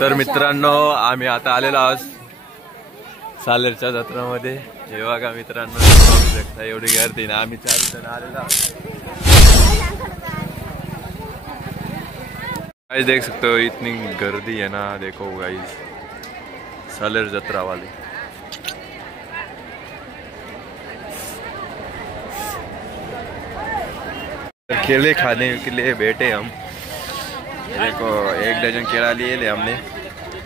तर मित्रांनो आम्ही आता आलेलो आहोत सालेरच्या जत्रेमध्ये। हे बघा मित्रांनो बघू शकता एवढी गर्दी ना, आम्ही 4 जण आलेलो आहोत। गाइस देख सकते हो इतनी गर्दी है ना, देखो गाइस सालेर जत्रा वाली। केले खाने के लिए बैठे हम। देखो 1 डजन केला लिए ले हमने,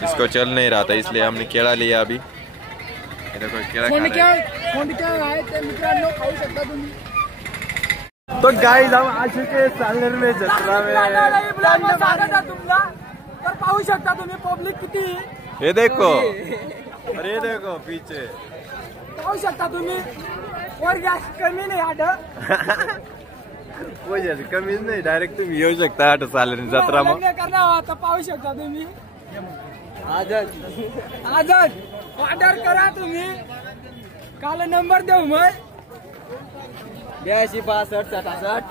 इसको चल नहीं रहा था इसलिए हमने केला लिया अभी। देखो केला खाने तो गाइस हम आ चुके सालेर में जत्रा में। पाहू शकता तुम्ही पब्लिक किती। ये देखो अरे देखो पीछे पाहू शकता तुम्ही, वर गॅस कमी नाही आठ कमीच नाही, डायरेक्ट तुम्ही येऊ शकता आता सालेर जत्रा मग आता पाहू शकता तुम्ही। आजच ऑर्डर करा तुम्ही, काल नंबर देऊ मग 82 65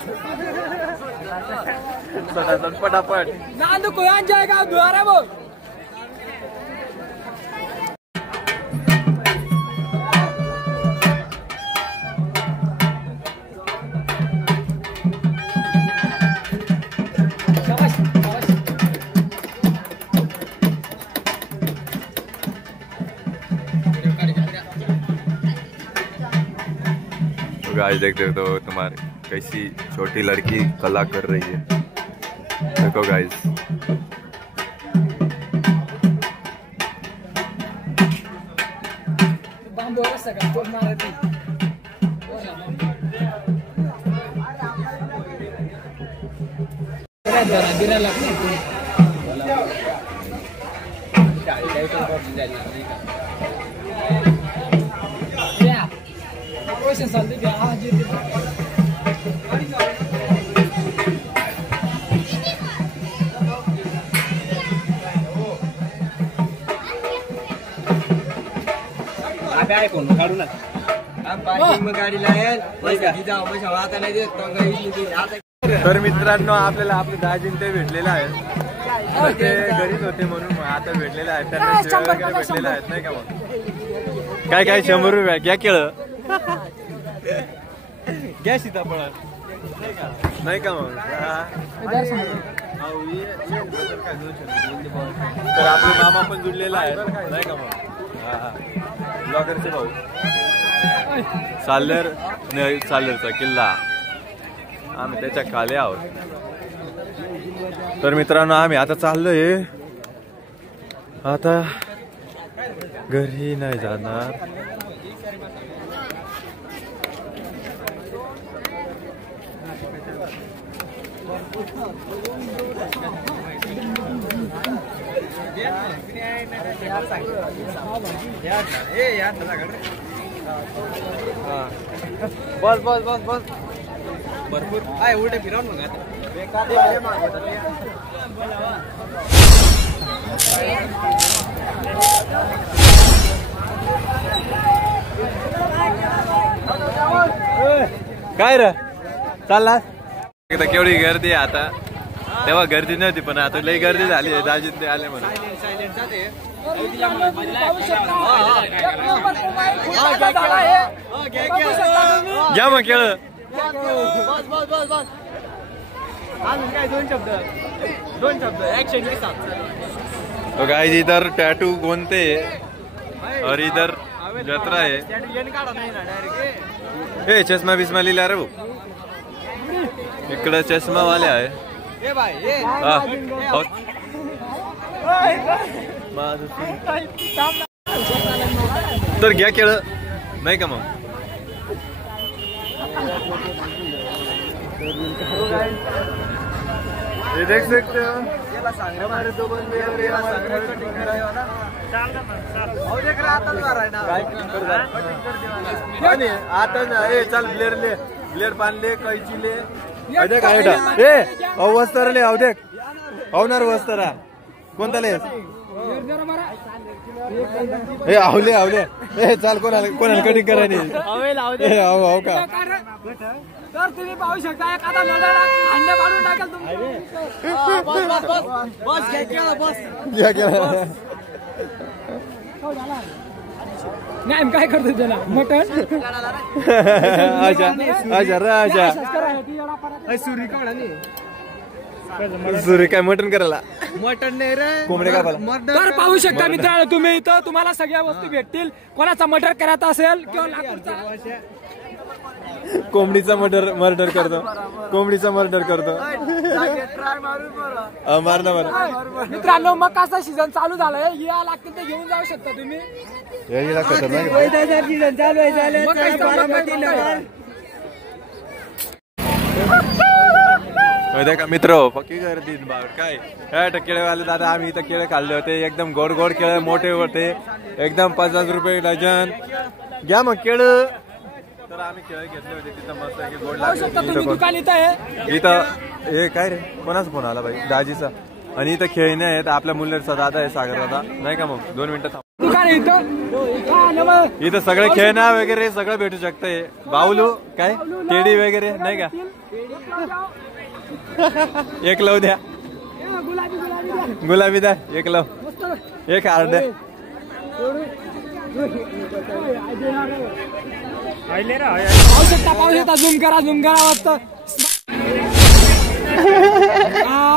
67 फटाफट नांद कोया जाएगा द्वारा वो। गाइस देखते हो तो तुम्हारी कैसी छोटी लड़की कला कर रही है। देखो गाइस काढू ना पार्किंग में गाडी लायल पैसा आता नाही देत। तर मित्रांनो आपल्याला आपले दाजीन ते भेटलेले आहेत, ते घरीच होते म्हणून आता भेटलेले आहेत, त्यांना शिव्या वगैरे भेटलेले आहेत नाही का। मग काय 100 रुपये घ्या केळं घ्या सीताफळ नाही का मग। तर आपले मामा पण जुळलेला आहे नाही का मग। ब्लॉगरचे भाऊ सालेरचा किल्ला आम्ही त्याच्या खाली आहोत। तर मित्रांनो आम्ही आता चाललोय, आता घरी नाही जाणार। बस बस बस बस भरपूर काय उलटे फिरवून मग काय रे चालला केवढी गर्दी आहे आता, तेव्हा गर्दी नव्हती पण आता लई गर्दी झाली आहे। दाजी ते आले म्हणून घ्या मग केळ। दोन शब्द एक्शन के साथ। तो गाइस इधर टैटू घूमते और इधर जत्रा है। ए चष्मा बिस्मा लिहिला रे भाऊ, इकडे चष्मा वाले आहे। तर घ्या केळ नाही का मग। ये देख सकते हो हमारे 2 बंदे आता चल ब्लेड पान ले कैची ले वस्तर ले अवदेक अवनार वस्तरा कोणता लेस हे आवले आवले हे चाल कोणाला कटिंग करायची हो का तर तुम्ही पाहू शकता एखादा अंडे पाडून टाकाल तुम्ही नाही काय करतो त्याला मटन अच्छा अच्छा राजा सुरी काय मटन करायला मटन नाही रे कोंबडे काय तर पाहू शकता मित्रांनो तुम्ही इथं तुम्हाला सगळ्या वस्तू भेटतील कोणाचा मर्डर करायचा असेल किंवा लाकूडचा कोंबडीचा मर्डर करतो कोंबडीचा मर्डर करतो मारणं बरं मित्रांनो मकाचा सीझन चालू झालाय या लागतील ते घेऊन जाऊ शकता तुम्ही का मित्र पक्की गर्दी काय केळेवाले दादा आम्ही इथं केळे खाल्ले होते एकदम गोड गोड केळे मोठे होते एकदम 50 रुपये डझन घ्या मग केळ तर आम्ही केळे घेतले होते तिथं मस्त गोड लागले दुकान इथं इथं हे काय रे कोणाचा फोन आला भाई दाजीचा आणि इथं खेळणे आहेत आपल्या मुल्लेरचा दादा आहे सागर दादा नाही का मग 2 मिनिटं दुकान इथं सगळे खेळणं वगैरे सगळं भेटू शकतंय बाहुलू काय टेडी वगैरे नाही का एक लव द्या गुलाबी द्या एक लव एक हार्ड द्या पाहू शकता झूम करा वाजत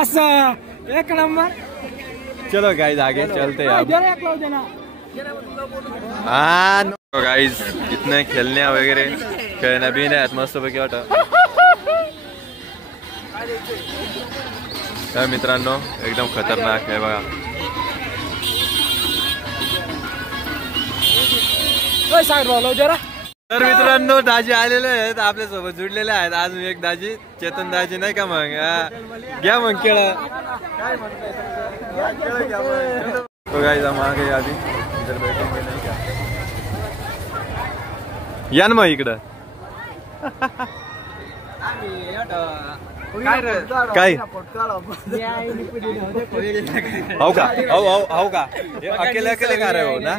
असं एक नंबर चलो गाइस आगे चलते हैं हाँ गाइस इतने खेलने वगैरे खेळण्या बिण्या आहेत मस्त पैकी वाटत काय मित्रांनो एकदम खतरनाक आहे बघा तर मित्रांनो दाजी आलेले आहेत आपल्या सोबत जुडलेले आहेत अजून एक दाजी चेतन दाजी नाही का मग घ्या मग केळ तो गाइस मागे आधी इधर बैठेंगे नाही का या ना मग इकडं काय हो का हो का अकेले अकेले का रहे हो ना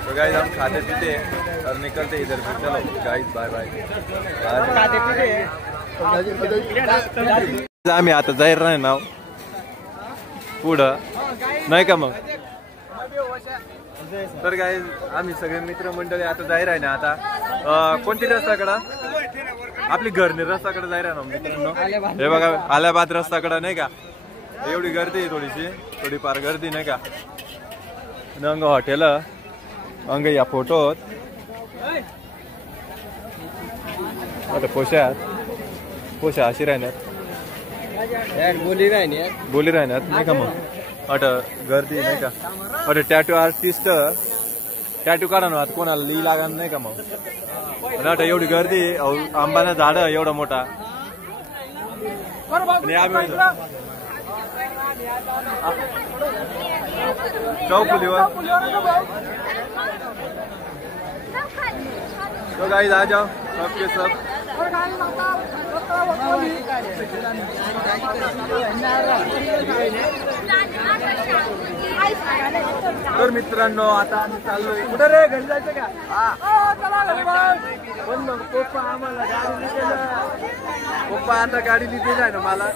तो गाइस हम खाते पीते और निकलते इधर से चलो गाइस बाय बाय आम्ही आता जाहीर नाही नाव पुढं नाही का मग तर गाइस आम्ही सगळे मित्रमंडळी आता जाहीर आहे ना आता कोणती रस्त्याकडं आपली घरने रस्त्याकडे जाहीर आहे ना मित्रांनो हे बघा अलाहाबाद रस्त्याकडे नाही का एवढी गर्दी आहे थोडीफार गर्दी नाही का अंग हॉटेल अंग या फोटोत आता पोशा अशी राहण्यात बोली राहण्यात नाही का मग अट गर्दी नाही का अट टॅटू आर्टिस्ट टॅटू काढा ना आता कोणाला ली लागा नाही का मग अट एवढी गर्दी आंबाना झाड एवढा मोठा चौपुलीवर तो गाइस आ जाओ सबके सब तर मित्रांनो आता आम्ही चाललोय कुठे रे घरी जायचं का पण मग पप्पा आम्हाला गाडी लिहिलेलं पप्पा आता गाडी लिहिलेली आहे ना मला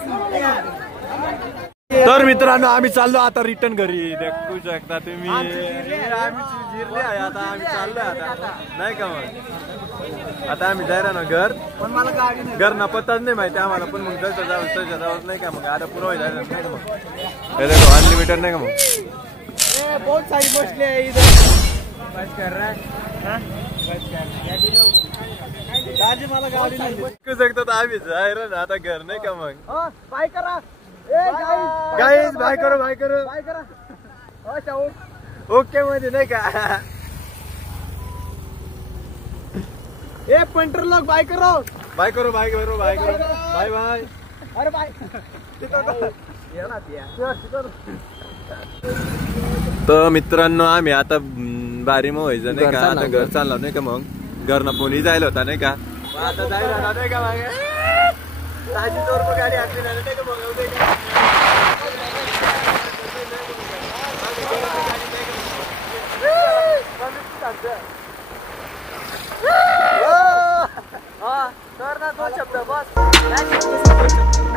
तर मित्रांनो आम्ही चाललो आता रिटर्न घरी देखू शकता तुम्ही जिरले आहे आता आम्ही चाललोय आता नाही का मग आता आम्ही जायला ना घर पण मला घर ना पत्ताच नाही माहिती आम्हाला पण मग जसं जावं नाही का मग आता पुरवाय जायला नाही का मग अनलिमिटेड नाही का मग बहुत सारी बसले बस कर रहा है दाजी मला गाडी नाही शकतात आम्ही जायला ना आता घर नाही का मग बाय करा गाइस बाय करो ओके मध्ये नाही का ए पंटर लोग बाय करो बाय बाय बाय अरे बाय तर मित्रांनो आम्ही आता बारी मग व्हायचं नाही का आता घर चालणार नाही का मग घरनं फोनही जायला होता नाही का आता जायला नाही का दाजींवर पण गाडी हाकली नाही का मग दोन शब्द बस